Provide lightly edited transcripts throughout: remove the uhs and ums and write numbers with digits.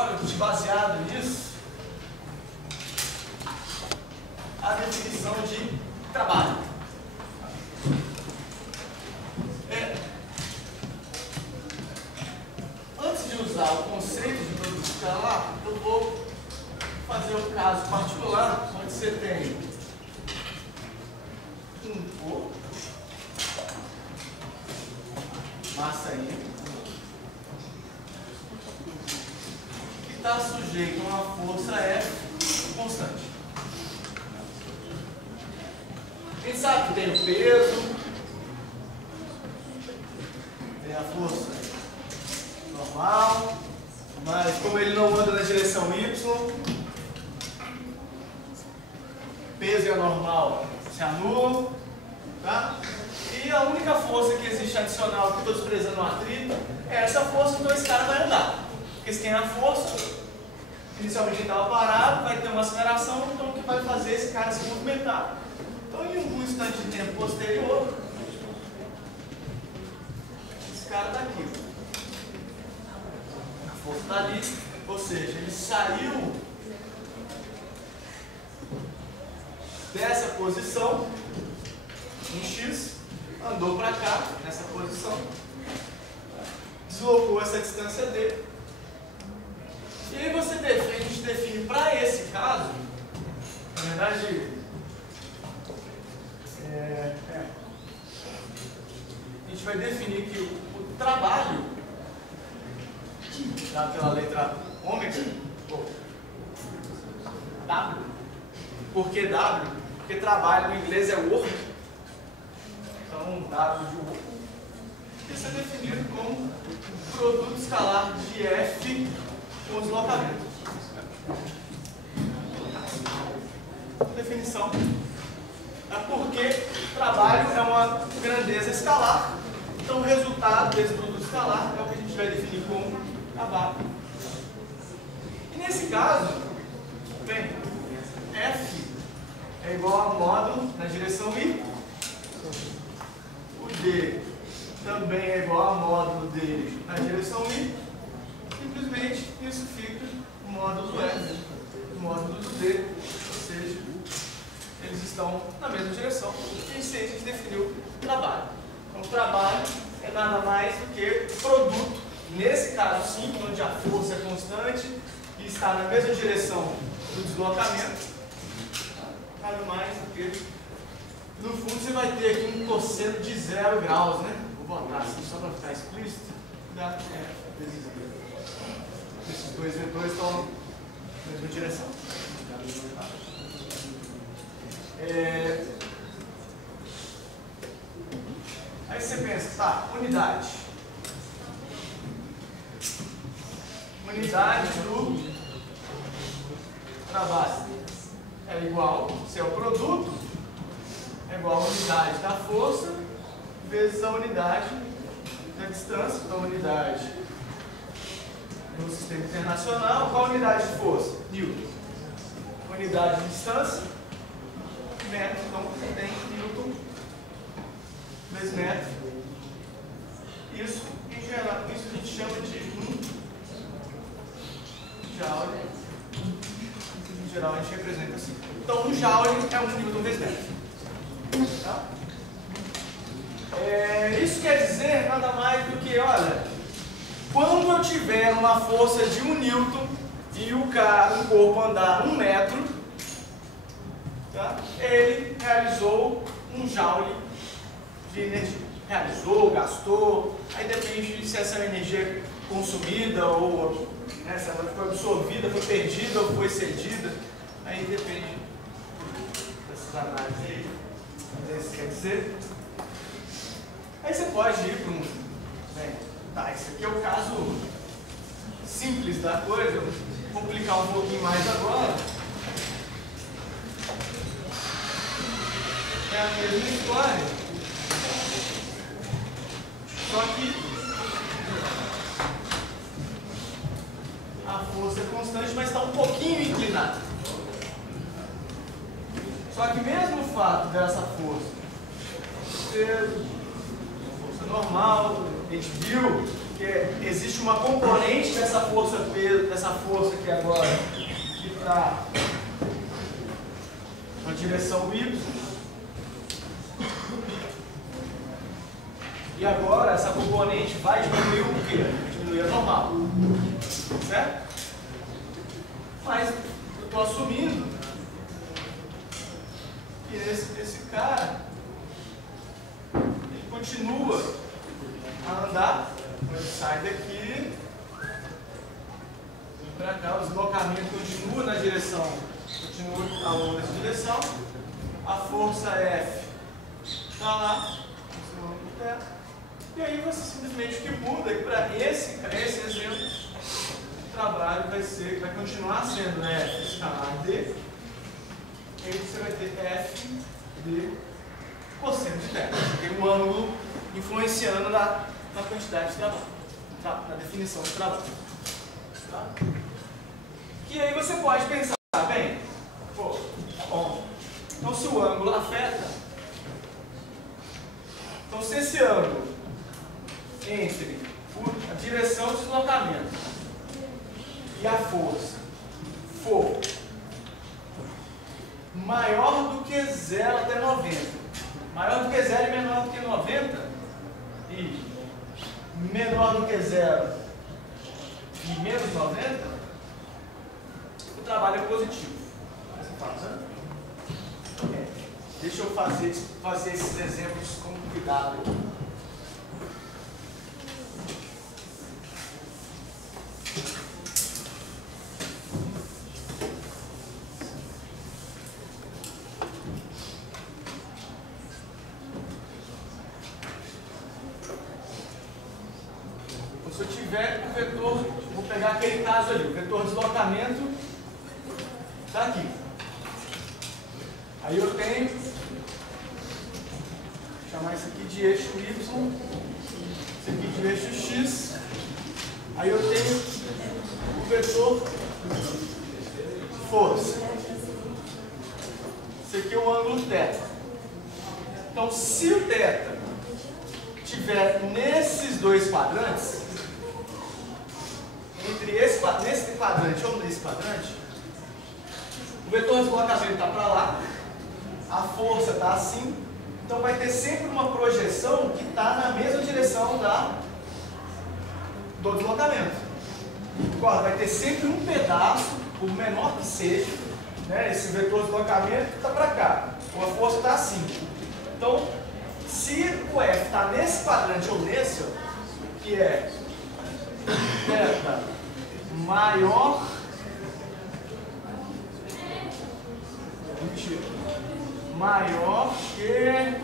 agora, baseado nisso, a definição de trabalho. Antes de usar o conceito de produto escalar, eu vou fazer um caso particular, onde você tem um corpo, massa I, que está sujeito a uma força F constante. A gente sabe que tem o peso, tem a força normal, mas como ele não anda na direção Y, peso e a normal se anulam, tá? E a única força que existe adicional que estou desprezando no atrito é essa força, então esse cara vai andar. Porque se tem a força, inicialmente ele estava parado, vai ter uma aceleração, então o que vai fazer esse cara se movimentar? Então em um instante de tempo posterior, esse cara está aqui. A força está ali, ou seja, ele saiu dessa posição em X, andou para cá, nessa posição, deslocou essa distância D. E aí a gente define para esse caso, na verdade, a gente vai definir que o trabalho, dado pela letra ômega, W. Por que W? Porque trabalho no inglês é work. Então, W de work. Isso é definido como produto escalar de F com deslocamento. Definição. É porque trabalho é uma grandeza escalar. Então, o resultado desse produto escalar é o que a gente vai definir como trabalho. E nesse caso, bem, F é igual a módulo na direção I. O D também é igual a módulo D na direção I. Simplesmente isso fica o módulo F, o módulo do D. Ou seja, eles estão na mesma direção. E assim a gente definiu trabalho. Então, trabalho é nada mais do que produto. Nesse caso, sim, onde a força é constante e está na mesma direção do deslocamento, nada mais do que, no fundo, você vai ter aqui um cosseno de 0 graus, né? Vou botar assim só para ficar explícito. Esses dois vetores estão na mesma direção. Aí você pensa, tá, unidade. Unidade do trabalho é igual, se é o produto, é igual a unidade da força vezes a unidade da distância. Então, unidade no sistema internacional, qual a unidade de força? Newton. Unidade de distância, metro. Então, tem Newton vezes metro. Isso, em geral, isso a gente chama de Joule. Em geral, a gente representa assim. Então, um Joule é 1 Newton vezes metro. Tá? Isso quer dizer nada mais do que, olha, quando eu tiver uma força de 1 Newton e o corpo andar 1 metro, tá? Ele realizou 1 Joule de energia. Realizou, gastou, aí depende se essa energia é consumida ou se ela foi absorvida, foi perdida ou foi cedida, aí depende dessas análises aí. Mas isso quer dizer. Aí você pode ir para bem, tá, esse aqui é o caso simples da coisa, eu vou complicar um pouquinho mais agora. É a mesma história, só que a força é constante, mas está um pouquinho inclinada. Só que mesmo o fato dessa força ser força normal, a gente viu Porque existe uma componente dessa força aqui agora, que está na direção Y. E agora essa componente vai diminuir o quê? Vai diminuir a normal. Certo? Mas eu estou assumindo que esse cara ele continua a andar, ele sai daqui, vem para cá, o deslocamento continua na direção, continua a outra direção, a força F está lá, e aí você simplesmente o que muda para esse exemplo, o trabalho vai continuar sendo F escalar D, e aí você vai ter F de cosseno de θ. Tem um ângulo influenciando na quantidade de trabalho, na definição do trabalho. Tá? E aí você pode pensar, bem, pô, tá bom. Então se o ângulo afeta, então se esse ângulo entre a direção de deslocamento e a força for maior do que 0 até 90, maior do que 0 e menor do que 90, e menor do que 0 e menos 90, o trabalho é positivo. Você fala, né? Deixa eu fazer esses exemplos com cuidado aqui. Se eu tiver o vetor, vou pegar aquele caso ali, o vetor de deslocamento está aqui. Aí eu tenho, vou chamar isso aqui de eixo Y, isso aqui de eixo X. Aí eu tenho o vetor força. Isso aqui é o ângulo θ. Então, se o θ estiver nesses dois quadrantes, nesse quadrante ou nesse quadrante, o vetor de deslocamento está para lá, a força está assim, então vai ter sempre uma projeção que está na mesma direção do deslocamento. Agora, vai ter sempre um pedaço, por menor que seja, né, esse vetor de deslocamento está para cá, ou a força está assim. Então, se o F está nesse quadrante ou nesse, que é θ maior, maior que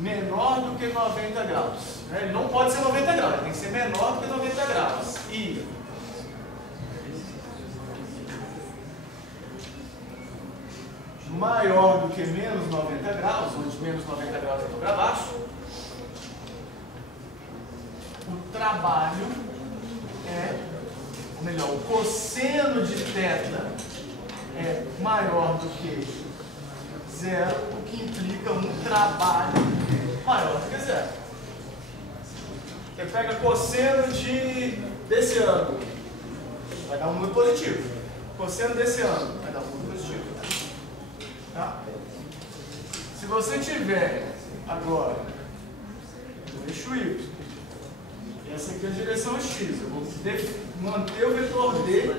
menor do que 90 graus. Ele não pode ser 90 graus, ele tem que ser menor do que 90 graus. E maior do que menos 90 graus, onde menos 90 graus é para baixo, o trabalho ou melhor, o cosseno de θ é maior do que 0, o que implica um trabalho maior do que 0. Você pega cosseno desse ângulo, vai dar um número positivo. Cosseno desse ângulo vai dar um número positivo. Tá? Se você tiver agora o eixo Y, essa aqui é a direção X, eu vou manter o vetor D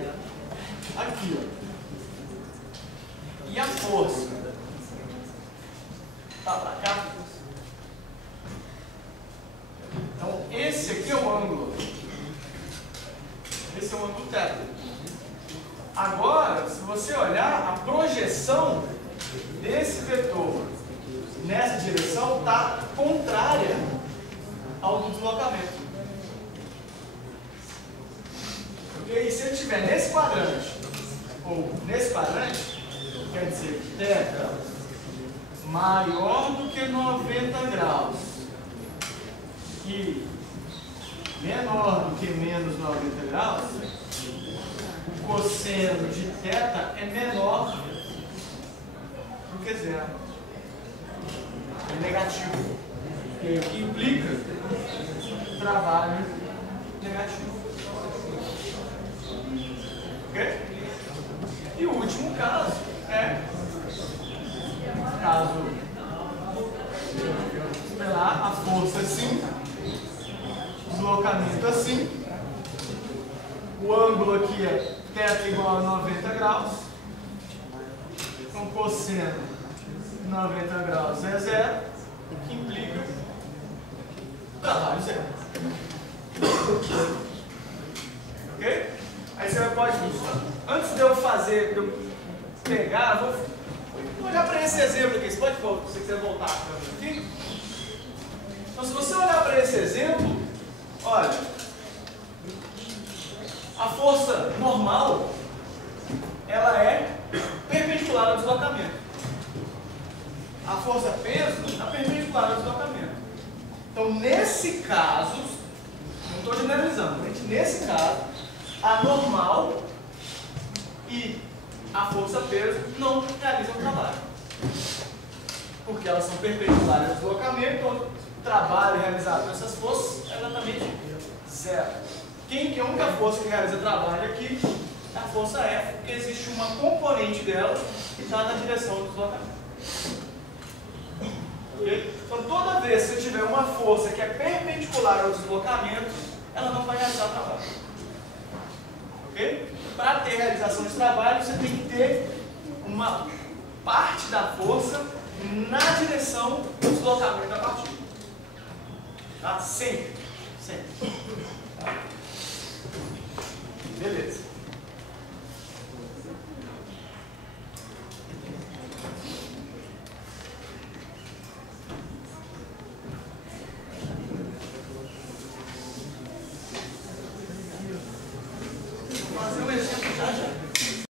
aqui, ó. E a força tá para cá. Então esse aqui é o ângulo. Esse é o ângulo θ. Agora, se você olhar, a projeção desse vetor nessa direção está contrária ao do deslocamento. E se ele estiver nesse quadrante ou nesse quadrante, quer dizer que θ maior do que 90 graus e menor do que menos 90 graus, o cosseno de θ é menor do que 0. é negativo. O que implica trabalho negativo. Ok? E o último caso é caso lá, a força assim, deslocamento assim, o ângulo aqui é θ igual a 90 graus, então cosseno 90 graus é zero, o que implica trabalho zero. Ok? Aí você pode, antes de eu fazer, de eu pegar, vou olhar para esse exemplo aqui. Você pode, se você quiser voltar a câmera aqui. Então, se você olhar para esse exemplo, olha, a força normal, ela é perpendicular ao deslocamento. A força peso está perpendicular ao deslocamento. Então, nesse caso, não estou generalizando, nesse caso, a normal e a força peso não realizam trabalho. Porque elas são perpendiculares ao deslocamento, então o trabalho realizado com essas forças é exatamente zero. Que é a única força que realiza trabalho aqui é a força F, porque existe uma componente dela que está na direção do deslocamento. Okay? Então, toda vez que você tiver uma força que é perpendicular ao deslocamento, ela não vai realizar trabalho. Okay? Para ter realização de trabalho, você tem que ter uma parte da força na direção do deslocamento da partida. Tá? Sempre. Sempre. Tá? Beleza.